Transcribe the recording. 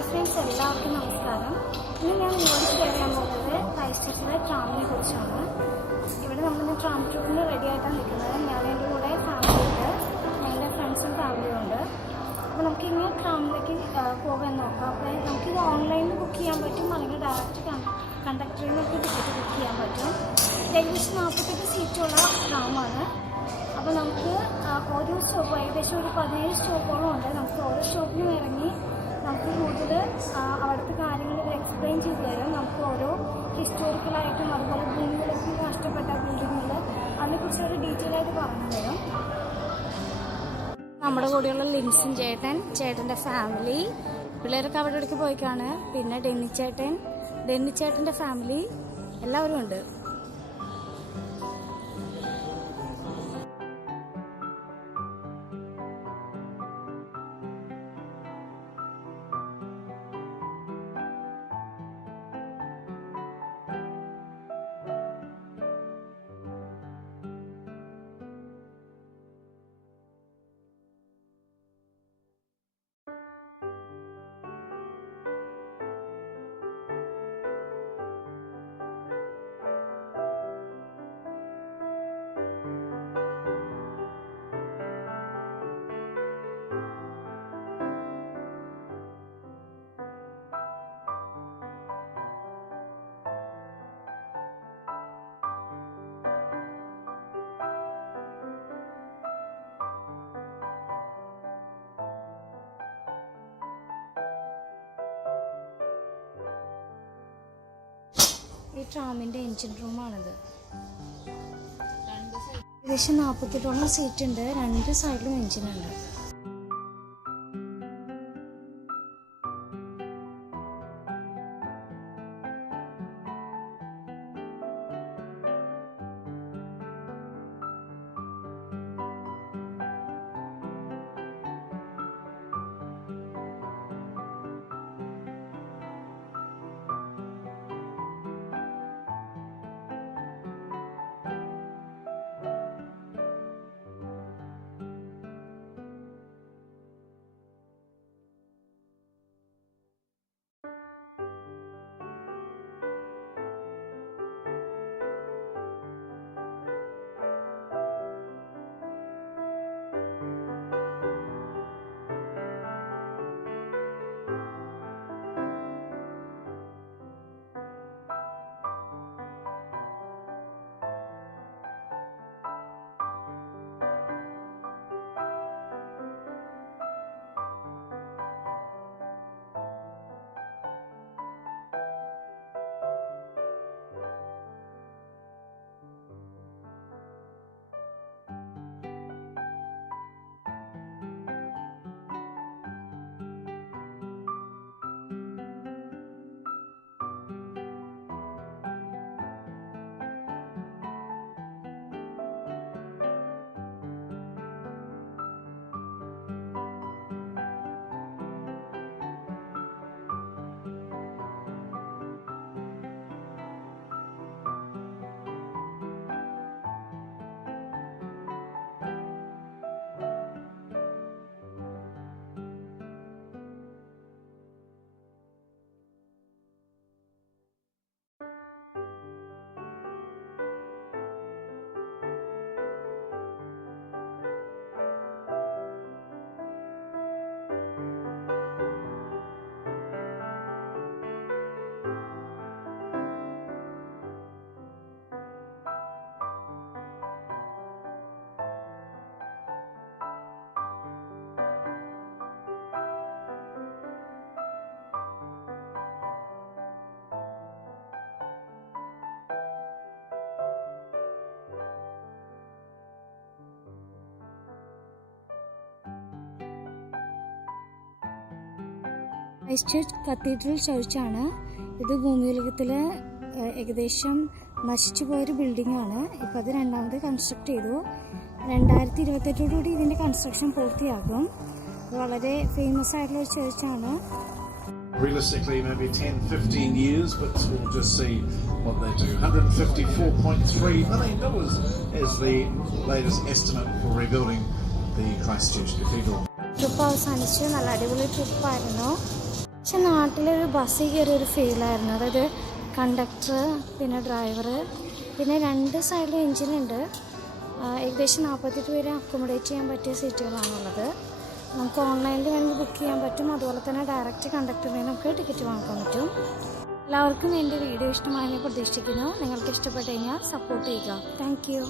Hi friends, എല്ലാവർക്കും നമസ്കാരം. ഇന്ന് ഞാൻ നിങ്ങളോട് ഷെയർ ചെയ്യാൻ പോകുന്നത് ക്രൈസ്റ്റ് ട്രാമിനെ കുറിച്ചാണ്. ഇവിടെ നമ്മളിന്ന് ട്രാം ടൂറിന് റെഡി ആയിട്ടാണ് നിൽക്കുന്നത്. ഞാൻ എൻ്റെ കൂടെ ഫാമിലിയുണ്ട്, ഞങ്ങളുടെ ഫ്രണ്ട്സും ഫാമിലിയും ഉണ്ട്. അപ്പോൾ നമുക്കിങ്ങനെ ട്രാമിലേക്ക് പോകാൻ നോക്കാം. അപ്പോൾ നമുക്കിത് ഓൺലൈനിൽ ബുക്ക് ചെയ്യാൻ പറ്റും, അല്ലെങ്കിൽ ഡയറക്റ്റ് കണ്ടക്ടറിൽ നമുക്ക് ടിക്കറ്റ് ബുക്ക് ചെയ്യാൻ പറ്റും. ഏകദേശം 48 സീറ്റുള്ള ട്രാമാണ്. അപ്പോൾ നമുക്ക് ഓരോ സ്റ്റോപ്പ് ഏകദേശം ഒരു 17 സ്റ്റോപ്പുകളും ഉണ്ട്. നമുക്ക് ഓരോ സ്റ്റോപ്പിലും ഇറങ്ങി നമുക്ക് കൂടുതൽ അവിടുത്തെ കാര്യങ്ങൾ എക്സ്പ്ലെയിൻ ചെയ്തു തരും. നമുക്ക് ഓരോ ഹിസ്റ്റോറിക്കലായിട്ടും അതുപോലെ ഭൂമിയിലേക്ക് നഷ്ടപ്പെട്ട ബിൽഡിങ്ങുകൾ അതിനെക്കുറിച്ച് ഒരു ഡീറ്റെയിൽ ആയിട്ട് പറഞ്ഞു തരും. നമ്മുടെ കൂടെയുള്ള ലിൻസൺ ചേട്ടൻ്റെ ഫാമിലി, പിള്ളേരൊക്കെ അവിടെ ഇടയ്ക്ക് പോയിക്കാണ്. പിന്നെ ഡെന്നിച്ചേട്ടൻ്റെ ഫാമിലി എല്ലാവരും ഉണ്ട്. ഈ ട്രാമിൻ്റെ എൻജിൻ റൂമാണിത്. ഏകദേശം 48ഓളം സീറ്റ് ഉണ്ട്. 2 സൈഡിലും എൻജിനുണ്ട്. ക്രൈസ്റ്റ് ചർച്ച് കത്തീഡ്രൽ ചർച്ചാണ്. ഇത് ഭൂമിയുലകത്തിൽ ഏകദേശം നശിച്ചു പോയൊരു ബിൽഡിംഗാണ്. ഇപ്പോൾ അത് രണ്ടാമത് കൺസ്ട്രക്ട് ചെയ്തു. 2028 ഇതിൻ്റെ കൺസ്ട്രക്ഷൻ പൂർത്തിയാകും. വളരെ ഫേമസ് ആയിട്ടുള്ള ഒരു ചർച്ചാണ്. Realistically, maybe 10-15 years, but we'll just see what they do. $154.3 million is the latest estimate for rebuilding the Christchurch Cathedral. Trip അവസാനിച്ചു. നല്ല അടിപൊളി ട്രിപ്പായിരുന്നു. പക്ഷെ നാട്ടിലൊരു ബസ്സിൽ കയറിയൊരു ഫീലായിരുന്നു. അതായത് കണ്ടക്ടർ, പിന്നെ ഡ്രൈവർ, പിന്നെ 2 സൈഡിലും എൻജിനുണ്ട്. ഏകദേശം 48 പേരെ അക്കോമഡേറ്റ് ചെയ്യാൻ പറ്റിയ സീറ്റുകളാണുള്ളത്. നമുക്ക് ഓൺലൈനിൽ വേണമെങ്കിൽ ബുക്ക് ചെയ്യാൻ പറ്റും. അതുപോലെ തന്നെ ഡയറക്റ്റ് കണ്ടക്ടറിനെ നമുക്ക് ടിക്കറ്റ് വാങ്ങിക്കാൻ പറ്റും. എല്ലാവർക്കും എൻ്റെ വീഡിയോ ഇഷ്ടമായെന്ന് പ്രതീക്ഷിക്കുന്നു. നിങ്ങൾക്ക് ഇഷ്ടപ്പെട്ട് കഴിഞ്ഞാൽ സപ്പോർട്ട് ചെയ്യുക. Thank you.